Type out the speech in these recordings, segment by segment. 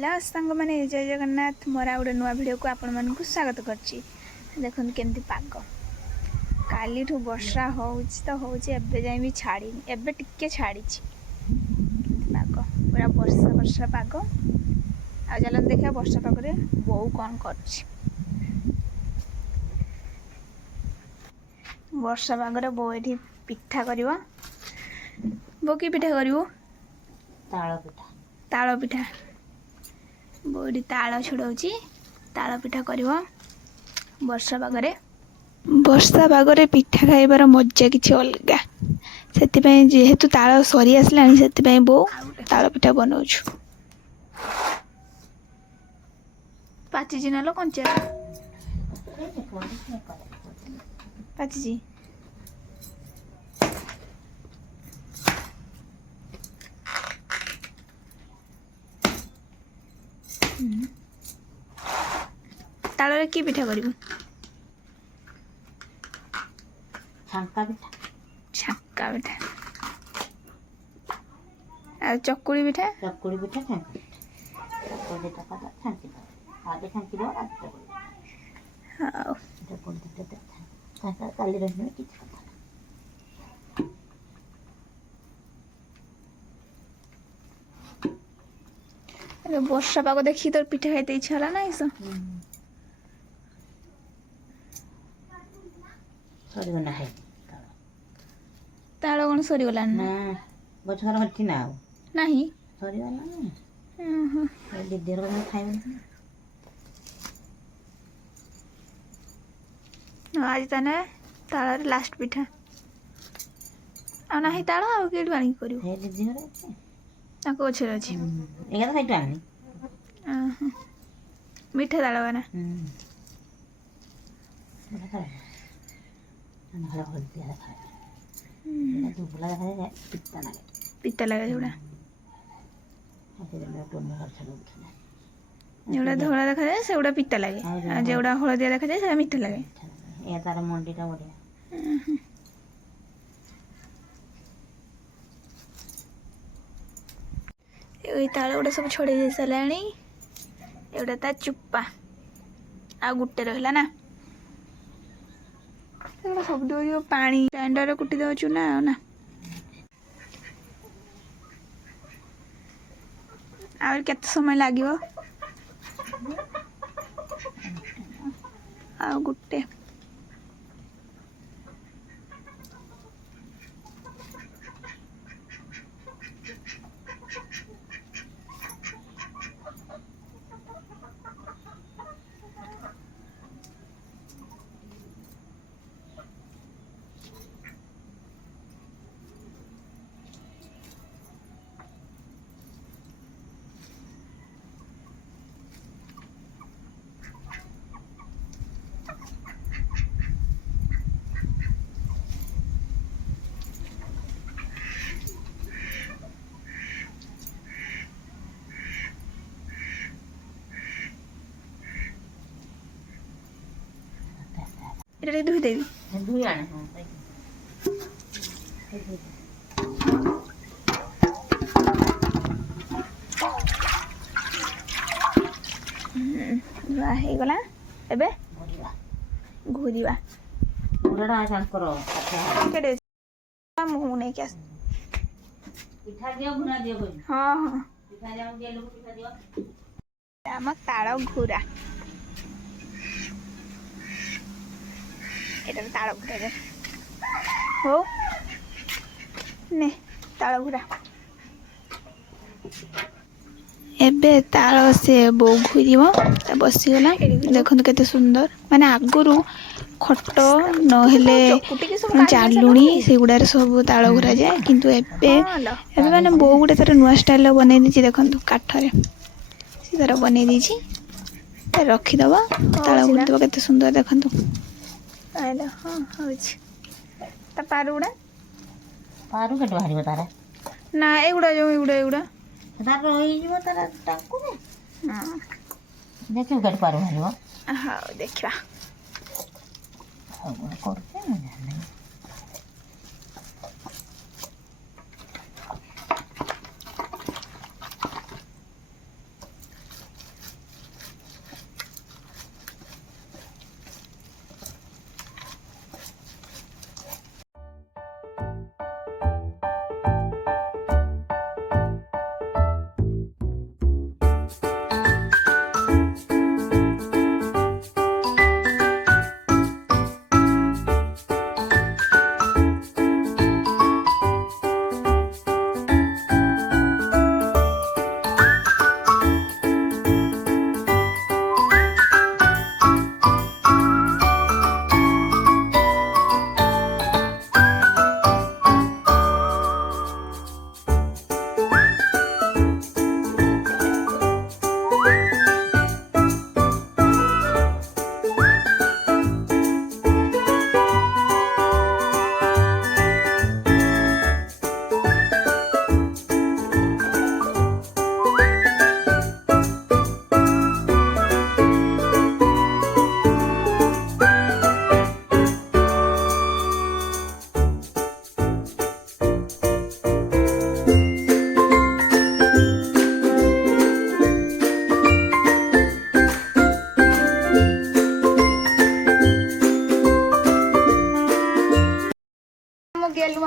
Hello सांग मैंने जय जगन्नाथ मोर आ गोटे नुआ भिडियो को आपण मानक स्वागत करछि। देखन केमती पाग काली ठू वर्षा होउछि तो होउछि एबे जाई भी छाड़ी एबे टिके छाड़ीछि पाग पूरा वर्षा वर्षा पाग आ चलन देखिया वर्षा पाग रे बहु कोन करछि। वर्षा पाग रे बहु एठी पिठा करिवो बो की पिठा करिवो ताଳ पिठा बोडी ताଳ छुड़ाऊँगी ताଳ पिठा करिवो वर्षा पागरे। वर्षा पागरे पिठा खाइबार मजा किछि अलगा सेतिपई जेहेतु ताळ सरी आसलानी सेतिपई बो ताळ पिठा बनाउछु। पाचिजी नालो कंचा पाचिजी ताଳରେ की पिठा करिवो छांका पिठा आ चकुली पिठा छांका छांकी आगे छांकी दो आगे चकुली हां चकुली पिठा छांका काली रहने की छांका अरे वर्षा पाग देखी तोर पिठा खाइते इच्छा होला ना इस सरी बना है ताଳ कोन सरी गला ना गछर हटि ना नहीं सरी वाला हां ए दीदी रो खाइबे आज तने ताळ लास्ट पिठा आ नाही ताळ आ केड बाणी करिवो ए दीदी रो ताको छे अछि एगा तो खाइटा आनी मीठा ताळ बना बड़ा खा ना हला हल दिया खा ये तो बुला खा पित्ता लगे जोड़ा आते में तो में छलो उठना जोड़ा धोला देखा जाए सेउडा पित्ता लगे आ जेउडा हळदिया देखा जाए सेटा मीठा लगे ए तार मंडीटा बढ़िया ए ताळ गोटे सब छोड़े जाई सलाणी एउडा ता चुप्पा आ गुट्टे रहला ना एउडा सब दो पानी ग्राइंडर रे कुटी दउछु ना ना और केते समय लागिवो आ गुट्टे एटा धुई देवी धुई आने हां हे गला एबे घुरीवा पूरा आसान करो केडे मु नै के पिठा दियो घुरा दियो बोल हां हां पिठा जाऊ दियो लोग पिठा दियो आम ताळ घुरा एटा ताळ घुरा दे हो ने ताळ घुरा एबे ताळ से बो घुरीबो ता बसी गला देखन केते सुंदर माने आगुरु खट न हेले चालुणी सेगुडा रे सब ताळ घुरा जाय किंतु एबे एबे माने बो गुडे तार नुवा स्टाइल बनै दिछि देखन काठ रे सी तार बनै दिछि रखी दबा ताळ घुरी दबा केते सुंदर देखन आइला हां होछि ता पारू के बाहरी बतारे ना एगुडा तार रही जीवो तार टाकू ने हां देखियो गट पारू बाहरिबो हां देखिबा हां करते ना जाने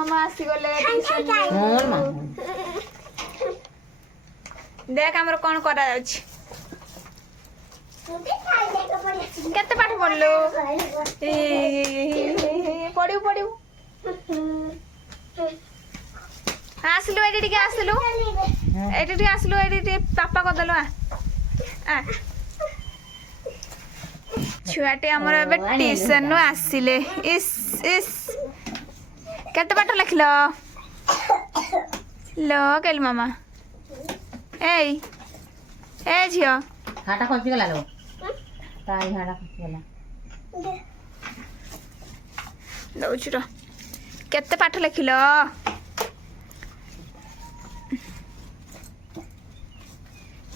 मामा आसीगले मोर मा देख हमर कोन करा जाउछि केते पाठ पढलो पढिउ पढिउ आसलु एडी के आसलु एडी आसलु एडी पापा कदलो आ छुआटे हमर एबे ट्यूशन नु आसिले इस इस केते पाठ लिखलो लो केल मामा ए झियो हाटा खसी गला लो ताई हाटा खसी गला दउछु रो केते पाठ लिखलो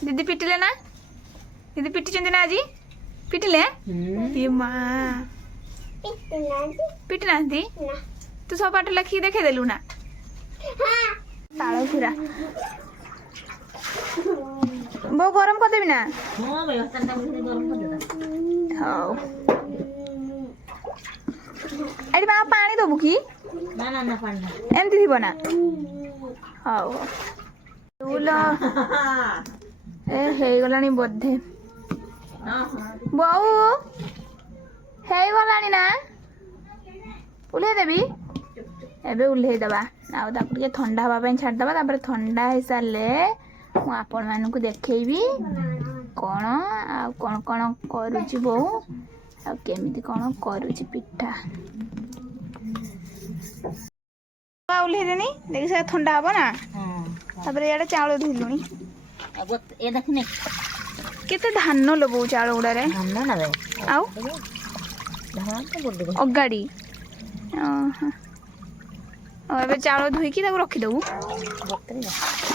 दीदी पिटिले ना दीदी पिटी चंदी ना आजी पिटिले ये मां पिटी नांदी तू सब पाठ लिखी देखे देलु ना ताळो खुरा बो गरम कर देबी ना हां भाई हस्ता गरम कर दे हां अरे बा पानी दबु की ना ना ना पानी एमती थिबो ना हां तुलो ए हे गलानी बोधे बहु हे गलानी ना उल्हे देबी एबे उल्हे दबा आ ताको के ठंडा हवा पे छाड़ दबा तापर ठंडा हे साले मु आपण मानकु देखैबी कोन आ कोन कोन करूची बहु आ केमिति कोन करूची पिठा बा उल्हे देनी देखि से ठंडा हबो ना हां तापर याडे चावल धुलुनी ए देखने केते धान लबो चावल गुडा रे हम ना बे आउ धान तो बोल दे अगाड़ी एबे चावल धुईकी ताको रखी देबू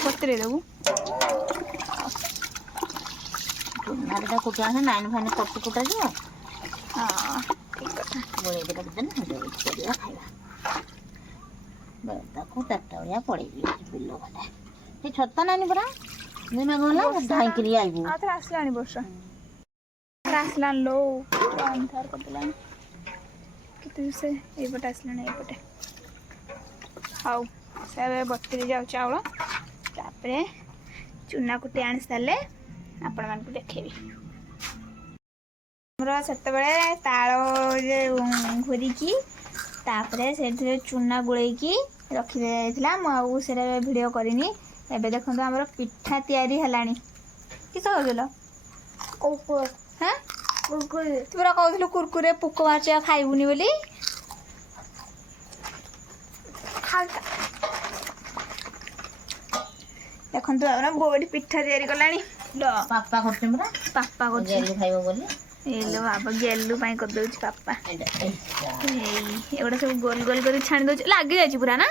बतरे देबू नारदा कुटिया है नाइन फाइन कट कुटा जो हां ठीक कथा बोले दे देन हो जाए खाइबा बेटा को तटवया पड़ी बिल्लो वाला ए छत्ता नानी बरा नेमा गला धाई करी आइबो आथरा आसलानी वर्षा आसलान लो अंधार करतलान कितु से ए पटे आसलान ए पटे हाउ से बतरी जाउ चावल तापरे चुना कुटी आनी साले आपण मान को देखेबी हमरा सत्ते बेले ताळो जे घोरी की तापरे से चुना गुळै की रखि दे जायतिला म आउ से वीडियो करिनी एबे देखंतो हमर पिठा तयारी हलानी किस कहलो कुरकुरे हां कुरकुरे तुरा कहथिलु कुरकुरे पुक मारचे खाइबुनी बोली खाता देखंतो हमरा बोडी पिठा तयारी करलानी लो पापा करते मरा पापा को जेली खाइबो बोली ए लो बाबा गेलु पाई कर दउछ पापा एगोडा सब गोल गोल करी छाणी दउछ लागी जायछि पूरा ना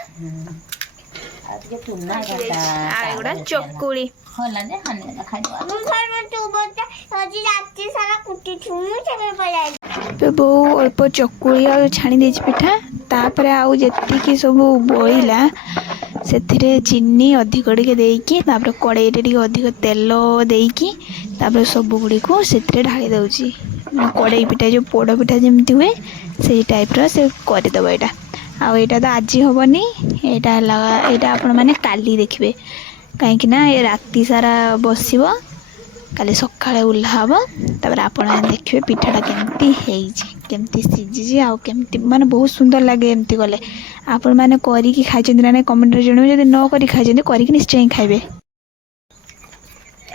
आज के चुना करता आ एगोडा चकुली होला दे हने खाइबो ମୁଁ ଘର ତୁ ବୋତେ ଆଜି ରାତି ସାରା କୁଟିଛୁ ମୁଁ ସେବେ ପଳାଇ पे बो अल्प चकुली आ छाणी देछि पिठा तापरे आउ जेतिकी सब बोइला सेथिरे चीनी अधिक टिके देइकी तापरे कड़ाई रे टिके अधिक तेल देइकी तापरे सब गुडी को सेथिरे ढाली दउची कड़ाई पिठा जो पोड़ पिठा जेमती हुए से टाइप रो से कर दबो एटा आ एटा तो आज होबनी एटा आपण माने काली देखिबे काहे कि ना ए राती सारा बसिबो काली सकाळे उल्हाब तापर आपण देखिबे पिठाटा केमती हेइची केमती सिझिची आ केमती माने बहुत सुंदर लागे एमती गले आपण माने करी की खाइचंदी ना कमेंट रे जणो जदी न करी खाइचंदी करी की निश्चय खाइबे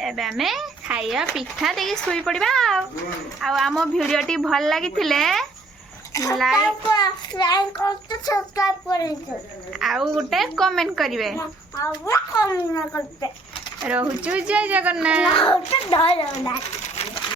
एबे हमें खाइया पिठा देकी सुई पड़िबा आ आम वीडियोटी भल लागिथिले लाइक করতে সাবস্ক্রাইব করে দিও आउ गोटे कमेंट करिवे আর কমেন্ট করতে रहुचु जय जगन्नाथ না ওটা ধরো না